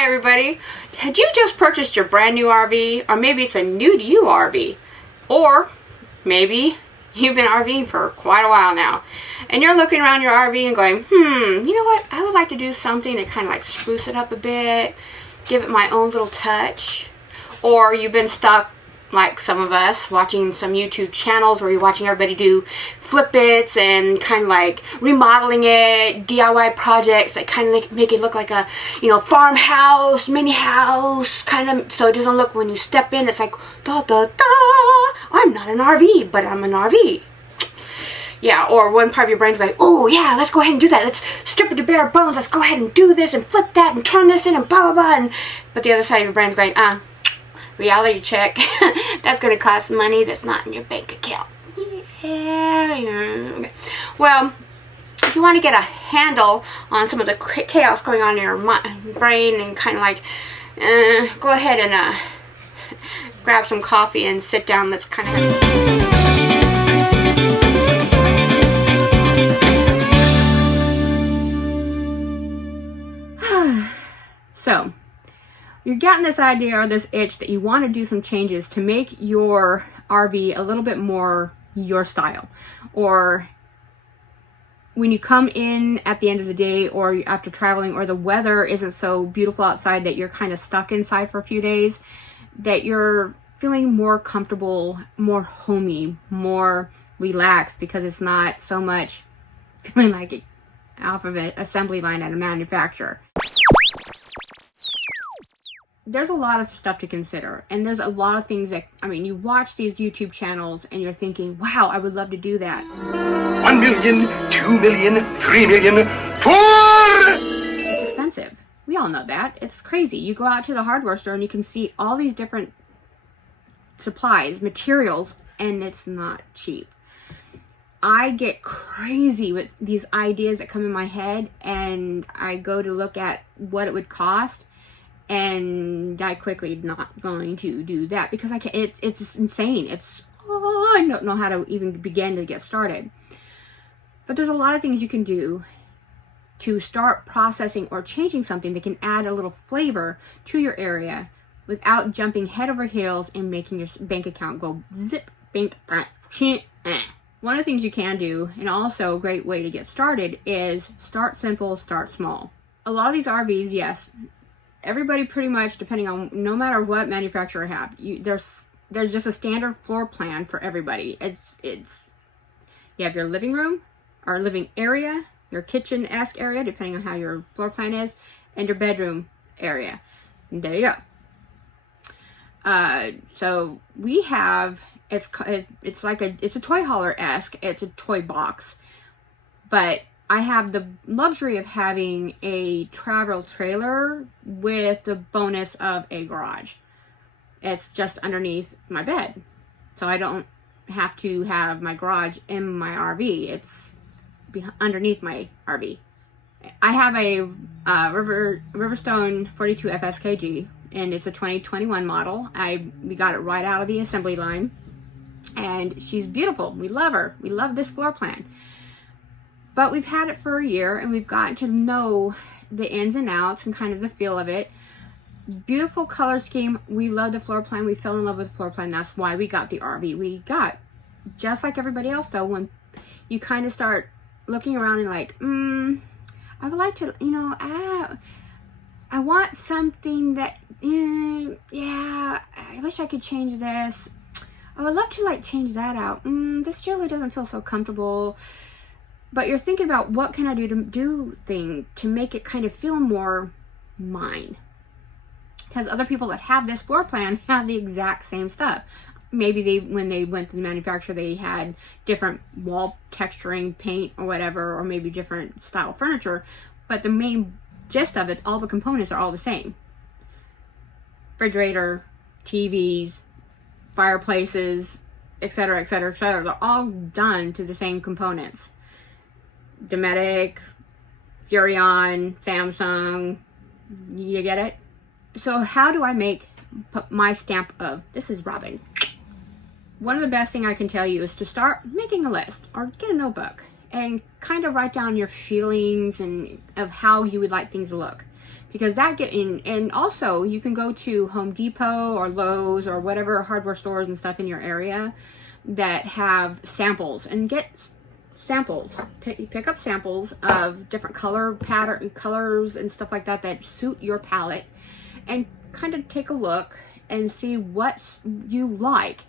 Hi everybody! Had you just purchased your brand new RV, or maybe it's a new to you RV, or maybe you've been RVing for quite a while now, and you're looking around your RV and going, you know what, I would like to do something to kind of like spruce it up a bit, give it my own little touch. Or you've been stuck, like some of us, watching some YouTube channels where you're watching everybody do flip its and kind of like remodeling it, DIY projects that kind of like make it look like a, farmhouse, mini house, kind of, so it doesn't look, when you step in, it's like, da da da, I'm not an RV, but I'm an RV. Yeah, or one part of your brain's like, oh yeah, let's go ahead and do that, let's strip it to bare bones, let's go ahead and do this and flip that and turn this in and blah blah blah, but the other side of your brain's going, reality check, that's going to cost money that's not in your bank account. Yeah. Okay. Well, if you want to get a handle on some of the chaos going on in your brain and kind of like, go ahead and grab some coffee and sit down. Let's kind of So, you're getting this idea or this itch that you want to do some changes to make your RV a little bit more your style. Or when you come in at the end of the day or after traveling, or the weather isn't so beautiful outside that you're kind of stuck inside for a few days, that you're feeling more comfortable, more homey, more relaxed, because it's not so much feeling like it off of an assembly line at a manufacturer. There's a lot of stuff to consider, and there's a lot of things that, you watch these YouTube channels and you're thinking, wow, I would love to do that. 1 million, 2 million, 3 million, 4! It's expensive. We all know that. It's crazy. You go out to the hardware store and you can see all these different supplies, materials, and it's not cheap. I get crazy with these ideas that come in my head, and I go to look at what it would cost, and I quickly not going to do that because I can't. It's insane. I don't know how to even begin to get started. But there's a lot of things you can do to start processing or changing something that can add a little flavor to your area without jumping head over heels and making your bank account go zip, bank, One of the things you can do, and also a great way to get started, is start simple, start small. A lot of these RVs, yes, everybody pretty much, depending on, no matter what manufacturer have, there's just a standard floor plan for everybody. It's you have your living room or living area, your kitchen-esque area, depending on how your floor plan is, and your bedroom area. And there you go. So we have, it's a toy hauler-esque, it's a toy box, but I have the luxury of having a travel trailer with the bonus of a garage. It's just underneath my bed, so I don't have to have my garage in my RV. It's underneath my RV. I have a Riverstone 42 FSKG, and it's a 2021 model. We got it right out of the assembly line, and she's beautiful. We love her. We love this floor plan. But we've had it for a year, and we've gotten to know the ins and outs and kind of the feel of it. Beautiful color scheme. We love the floor plan. We fell in love with the floor plan. That's why we got the RV we got. Just like everybody else, though, when you kind of start looking around and like, I would like to, I want something that, yeah, I wish I could change this. I would love to change that out. This really doesn't feel so comfortable. But you're thinking about, what can I do to make it kind of feel more mine? Because other people that have this floor plan have the exact same stuff. Maybe when they went to the manufacturer, they had different wall texturing, paint, or whatever, or maybe different style furniture. But the main gist of it, all the components are all the same. Refrigerator, TVs, fireplaces, etc., etc., etc. They're all done to the same components. Dometic, Furrion, Samsung, you get it? So how do I put my stamp of, this is Robin? One of the best thing I can tell you is to start making a list, or get a notebook and kind of write down your feelings and of how you would like things to look. because that get in. And also you can go to Home Depot or Lowe's or whatever hardware stores and stuff in your area that have samples, and get samples. Pick up samples of different colors and stuff like that that suit your palette, and kind of take a look and see what you like.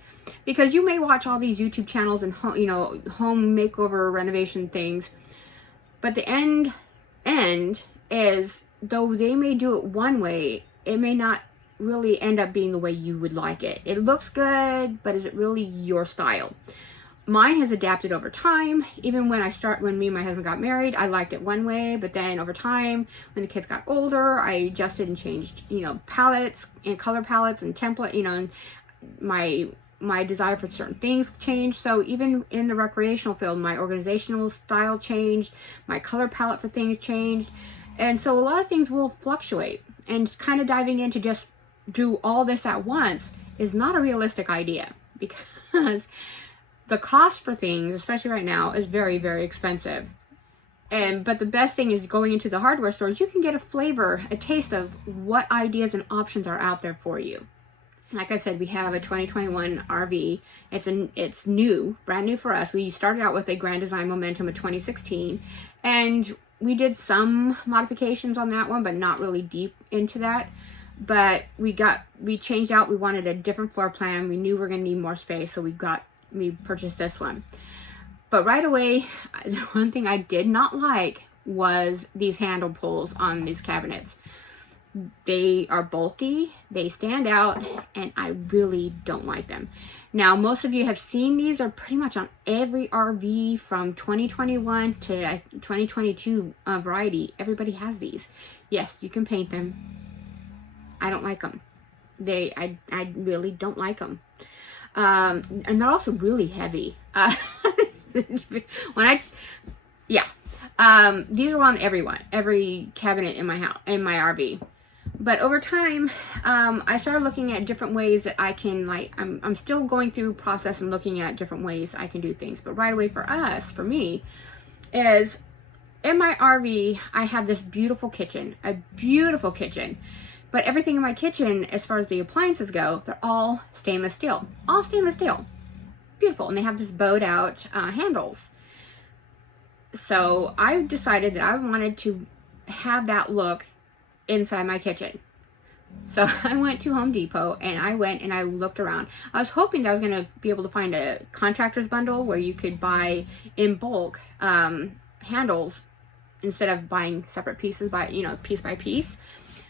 Because you may watch all these YouTube channels and home makeover renovation things, but the end is, though they may do it one way, it may not really end up being the way you would like it. It looks good, but is it really your style? Mine has adapted over time. Even when me and my husband got married, I liked it one way, but then over time, when the kids got older, I adjusted and changed, palettes and color palettes and template, and my desire for certain things changed. So even in the recreational field, my organizational style changed, my color palette for things changed. And so a lot of things will fluctuate, and kind of diving into just do all this at once is not a realistic idea, because the cost for things, especially right now, is very, very expensive. But the best thing is going into the hardware stores. You can get a flavor, a taste of what ideas and options are out there for you. Like I said, we have a 2021 RV. It's new, brand new for us. We started out with a Grand Design Momentum of 2016, and we did some modifications on that one, but not really deep into that. But we changed out. We wanted a different floor plan. We knew we were going to need more space, so we purchased this one. But right away, the one thing I did not like was these handle pulls on these cabinets. They are bulky, they stand out, and I really don't like them. Now, most of you have seen these. Are pretty much on every RV from 2021 to 2022 variety. Everybody has these. Yes, you can paint them. I don't like them. I really don't like them. And they're also really heavy. These are on every cabinet in my house, in my RV. But over time, I started looking at different ways that I can, I'm still going through process and looking at different ways I can do things. But right away for me, is in my RV, I have this beautiful kitchen, but everything in my kitchen, as far as the appliances go, they're all stainless steel, beautiful. And they have this bowed out handles. So I decided that I wanted to have that look inside my kitchen. So I went to Home Depot, and I looked around. I was hoping that I was going to be able to find a contractor's bundle where you could buy in bulk handles instead of buying separate pieces piece by piece.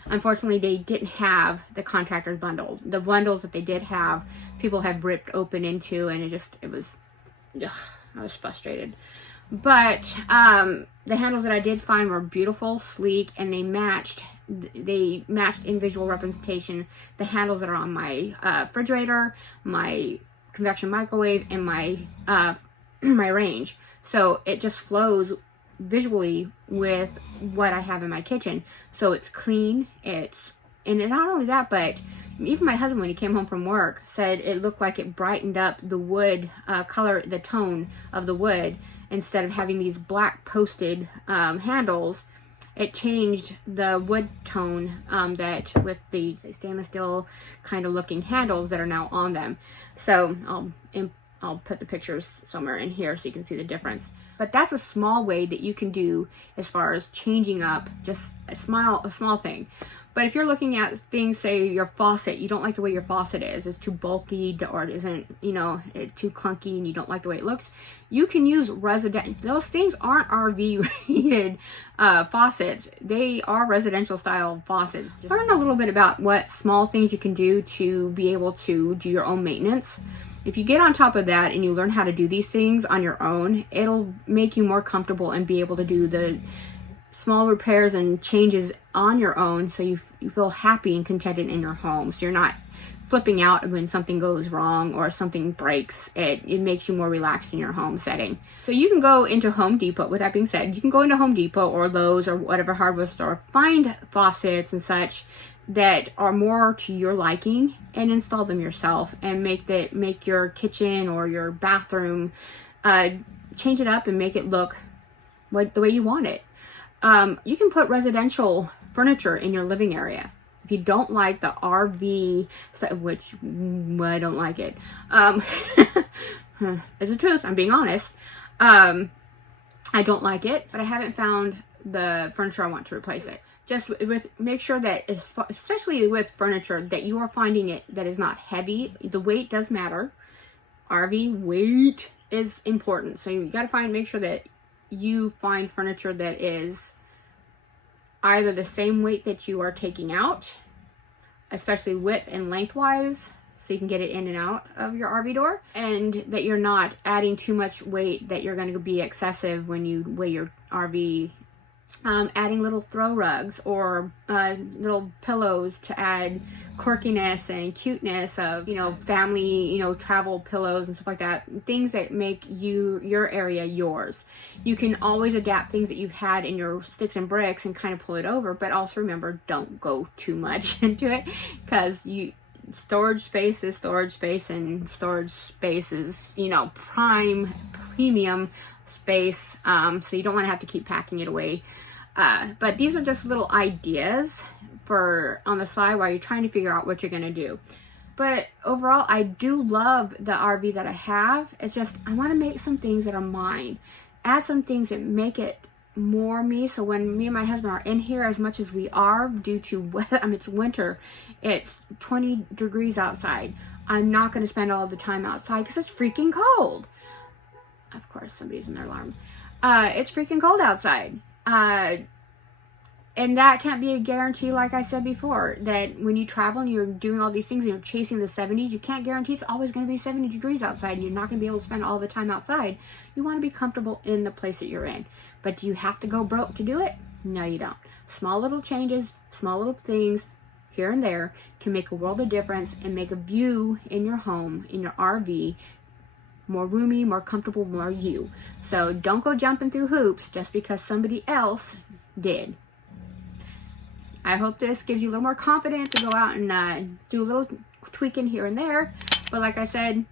Unfortunately, they didn't have the contractor's bundle. The bundles that they did have, people have ripped open into, and I was frustrated. But the handles that I did find were beautiful, sleek, and they matched in visual representation the handles that are on my refrigerator, my convection microwave, and my my range. So it just flows visually with what I have in my kitchen. So it's clean, and not only that, but even my husband, when he came home from work, said it looked like it brightened up the wood color, the tone of the wood. Instead of having these black posted handles, it changed the wood tone that with the stainless steel kind of looking handles that are now on them. So I'll put the pictures somewhere in here so you can see the difference. But that's a small way that you can do as far as changing up just a small thing. But if you're looking at things, say your faucet, you don't like the way your faucet is, it's too bulky, or it isn't, it's too clunky and you don't like the way it looks, you can use residential. Those things aren't RV rated faucets. They are residential style faucets. Just learn a little bit about what small things you can do to be able to do your own maintenance. If you get on top of that and you learn how to do these things on your own, it'll make you more comfortable and be able to do the small repairs and changes on your own, so you feel happy and contented in your home. So you're not flipping out when something goes wrong or something breaks. It makes you more relaxed in your home setting. So you can go into Home Depot. With that being said, you can go into Home Depot or Lowe's or whatever hardware store, find faucets and such that are more to your liking, and install them yourself, and make your kitchen or your bathroom, change it up and make it look the way you want it. You can put residential furniture in your living area. If you don't like the RV stuff, which I don't like it, it's the truth, I'm being honest. I don't like it, but I haven't found the furniture I want to replace it. Just make sure that, especially with furniture, that you are finding it that is not heavy. The weight does matter. RV weight is important. So you got to make sure that you find furniture that is either the same weight that you are taking out, especially width and lengthwise, so you can get it in and out of your RV door, and that you're not adding too much weight that you're going to be excessive when you weigh your RV. Adding little throw rugs or little pillows to add quirkiness and cuteness of, you know, family, you know, travel pillows and stuff like that. Things that make your area yours. You can always adapt things that you've had in your sticks and bricks and kind of pull it over, but also remember, don't go too much into it, because storage space is storage space, and storage space is, you know, premium space, so you don't want to have to keep packing it away. But these are just little ideas for on the side while you're trying to figure out what you're going to do. But overall, I do love the RV that I have. It's just, I want to make some things that are mine. Add some things that make it more me. So when me and my husband are in here, as much as we are, due to weather, I mean, it's winter, it's 20 degrees outside. I'm not going to spend all the time outside because it's freaking cold. Of course, somebody's in their alarm. It's freaking cold outside. And that can't be a guarantee, like I said before, that when you travel and you're doing all these things and you're chasing the 70s, you can't guarantee it's always going to be 70 degrees outside and you're not going to be able to spend all the time outside. You want to be comfortable in the place that you're in. But do you have to go broke to do it? No, you don't. Small little changes, small little things here and there can make a world of difference and make a view in your home, in your RV, more roomy, more comfortable, more you. So don't go jumping through hoops just because somebody else did. I hope this gives you a little more confidence to go out and do a little tweaking here and there. But like I said,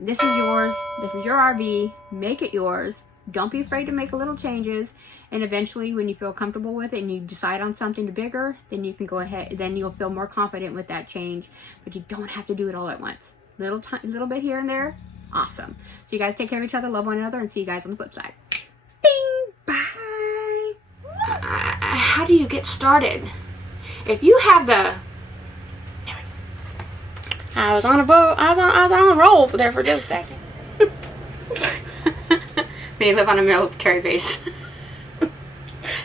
this is yours. This is your RV. Make it yours. Don't be afraid to make a little changes. And eventually, when you feel comfortable with it and you decide on something bigger, then you can go ahead. Then you'll feel more confident with that change. But you don't have to do it all at once. Little bit here and there. Awesome. So you guys take care of each other, love one another, and see you guys on the flip side. Bing! Bye! How do you get started? If you have the... I was on a roll there for just a second. When you live on a military base.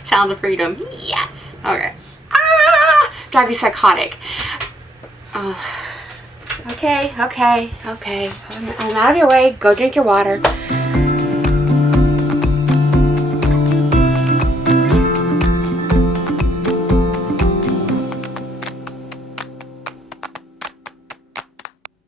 Sounds of freedom. Yes! Okay. Drive you psychotic. Okay. I'm out of your way. Go drink your water.